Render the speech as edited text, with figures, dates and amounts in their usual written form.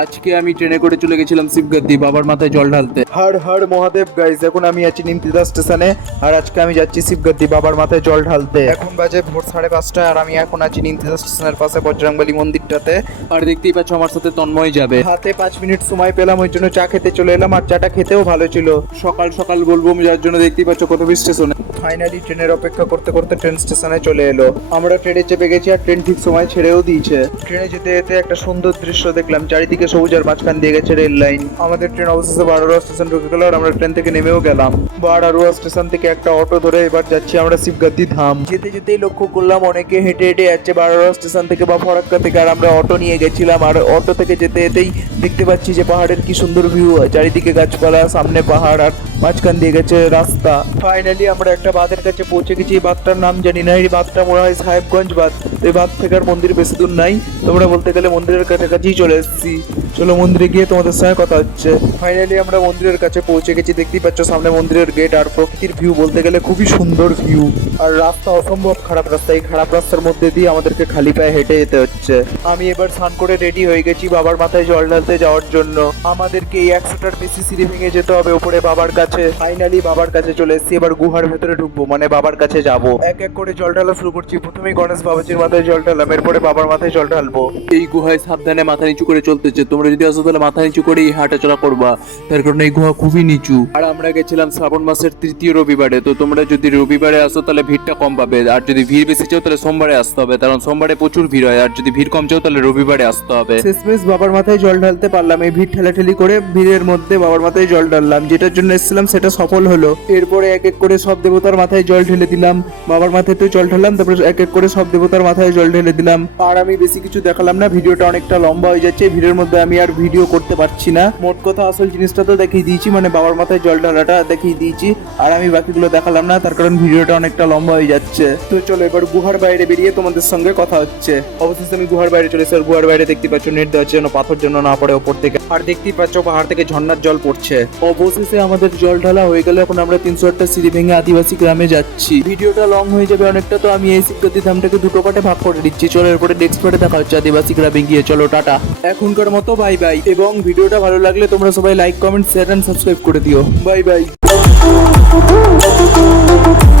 আজকে আমি ট্রেনে করে চলে গেছিলাম শিবগদ্দি বাবার মাথায় জল ঢালতে। হর হর মহাদেব গাইস, এখন আমি আছি নিমতিদা স্টেশনে। আর আজকে আমি যাচ্ছি শিবগদ্দি বাবার মাথায় জল ঢালতে। এখন বাজে ভোর 5:30 আর আমি এখন আছি নিমতিদা স্টেশনের পাশে বজরংবলী মন্দিরটাতে। আর দেখতেই পাচ্ছ আমার সাথে তন্ময় যাবে। হাতে 5 মিনিট সময় পেলাম, ওই জন্য চা খেতে চলে এলাম। আর চাটা খেতেও ভালো ছিল। সকাল সকাল বলবো যার জন্য দেখতেই পাচ্ছ কত স্টেশনে। ফাইনালি ট্রেনের অপেক্ষা করতে করতে ট্রেন স্টেশনে চলে এলো। আমরা ট্রেনে চেপে গেছি আর ট্রেন ঠিক সময় ছেড়েও দিয়েছে। ট্রেনে যেতে যেতে একটা সুন্দর দৃশ্য দেখলাম, চারিদিকে সবুজ আর মাঝখান দিয়ে গেছে রেল লাইন। আমাদের ট্রেন অবশেষে বারোয়া স্টেশন ঢুকে গেল আর আমরা ট্রেন থেকে নেমেও গেলাম। বারোয়া স্টেশন থেকে একটা অটো ধরে এবার যাচ্ছি আমরা শিবগদ্দি ধাম। যেতে যেতেই লক্ষ্য করলাম অনেকে হেঁটে হেঁটে যাচ্ছে বারোয়া স্টেশন থেকে বা ফরাক্কা থেকে, আর আমরা অটো নিয়ে গেছিলাম। আর অটো থেকে যেতে যেতেই দেখতে পাচ্ছি যে পাহাড়ের কি সুন্দর ভিউ, চারিদিকে গাছপালা, সামনে পাহাড় আর মাঝখান দিয়ে গেছে রাস্তা। ফাইনালি আমরা একটা বাঁধের কাছে পৌঁছে গেছি। এই বাঁধটার নাম জানি না, এই বাঁধটা মনে হয় সাহেবগঞ্জ বাঁধ। এই বাঁধ থেকে আর মন্দির বেশি দূর নাই, তোমরা বলতে গেলে মন্দিরের কাছাকাছিই চলে এসেছি। চলো মন্দিরে গিয়ে তোমাদের সঙ্গে কথা হচ্ছে। ফাইনালি আমরা মন্দিরের কাছে পৌঁছে গেছি, দেখতেই পাচ্ছ সামনে মন্দিরের গেট। আর প্রকৃতির ভিউ বলতে গেলে খুবই সুন্দর ভিউ। আর রাস্তা অসম্ভব খারাপ রাস্তা, এই খারাপ রাস্তার মধ্যে দিয়ে আমাদেরকে খালি পায়ে হেঁটে যেতে হচ্ছে। আমি এবার স্নান করে রেডি হয়ে গেছি বাবার মাথায় জল ঢালতে যাওয়ার জন্য। আমাদেরকে এই 100টার বেশি সিঁড়ি ভেঙে যেতে হবে উপরে বাবার কাছে। ফাইনালি বাবার কাছে চলে এসেছি, এবার গুহার ভেতরে ঢুকবো, মানে বাবার কাছে যাব। এক এক করে জল ঢালা শুরু করছি। প্রথমেই গণেশ বাবাজির মাথায় জল ঢালাম, এরপরে বাবার মাথায় জল ঢালবো। এই গুহায় সাবধানে মাথা নিচু করে চলতেছে, তোমরা যদি আসো তাহলে মাথা নিচু করেই হাঁটা চলা করবা, তার কারণে এই গুহা খুবই নিচু। আর আমরা গেছিলাম শ্রাবণ মাসের 3য় রবিবারে, তো তোমরা যদি রবিবারে আসো তাহলে ভিড়টা কম পাবে। আর যদি ভিড় বেশি চাও তাহলে সোমবারে আসতে হবে, কারণ সোমবারে প্রচুর ভিড় হয়। আর যদি ভিড় কম চাও তাহলে রবিবারে আসতে হবে। শেষমেশ বাবার মাথায় জল ঢালতে পারলাম। এই ভিড় ঠেলাঠেলি করে ভিড়ের মধ্যে বাবার মাথায় জল ঢাললাম, যেটার জন্য এসেছিলাম সেটা সফল হলো। এরপরে এক এক করে সব দেবতার মাথায় জল ঢেলে দিলাম। বাবার মাথায় তো জল ঢাললাম, তারপরে এক এক করে সব দেবতার মাথায় জল ঢেলে দিলাম। আর আমি বেশি কিছু দেখালাম না, ভিডিওটা অনেকটা লম্বা হয়ে যাচ্ছে। ভিড়ের মধ্যে আমি আর ভিডিও করতে পারছি না। মোট কথা আসল জিনিসটা তো দেখিয়ে দিয়েছি, মানে বাবার মাথায় জল ঢালাটা দেখিয়ে দিয়েছি। আর আমি বাকিগুলো দেখালাম না, তার কারণ ভিডিওটা অনেকটা লম্বা হয়ে যাচ্ছে। তো চলো এবার গুহার বাইরে বেরিয়ে তোমাদের সঙ্গে কথা হচ্ছে। অবশেষে আমি গুহার বাইরে চলে এসে গুহার বাইরে দেখতে পাচ্ছ নেট দেওয়া হচ্ছে যেন পাথর যেন না পড়ে ওপর থেকে। আর দেখতেই পাচ্ছ পাহাড় থেকে ঝর্ণার জল পড়ছে। অবশেষে আমাদের জল ঢালা হয়ে গেল। এখন আমরা 308টা সিঁড়ি ভেঙে আদিবাসী গ্রামে যাচ্ছি। ভিডিওটা লং হয়ে যাবে অনেকটা, তো আমি এই শিবগদ্দি ধামটাকে দুটো পার্টে ভাগ করে দিচ্ছি। চলো এরপরে নেক্সট পার্টে দেখা হচ্ছে আদিবাসী গ্রামে গিয়ে। চলো টাটা, এখনকার মতো বাই বাই। এবং ভিডিওটা ভালো লাগলে তোমরা সবাই like, comment, share and subscribe করে দিও। Bye by.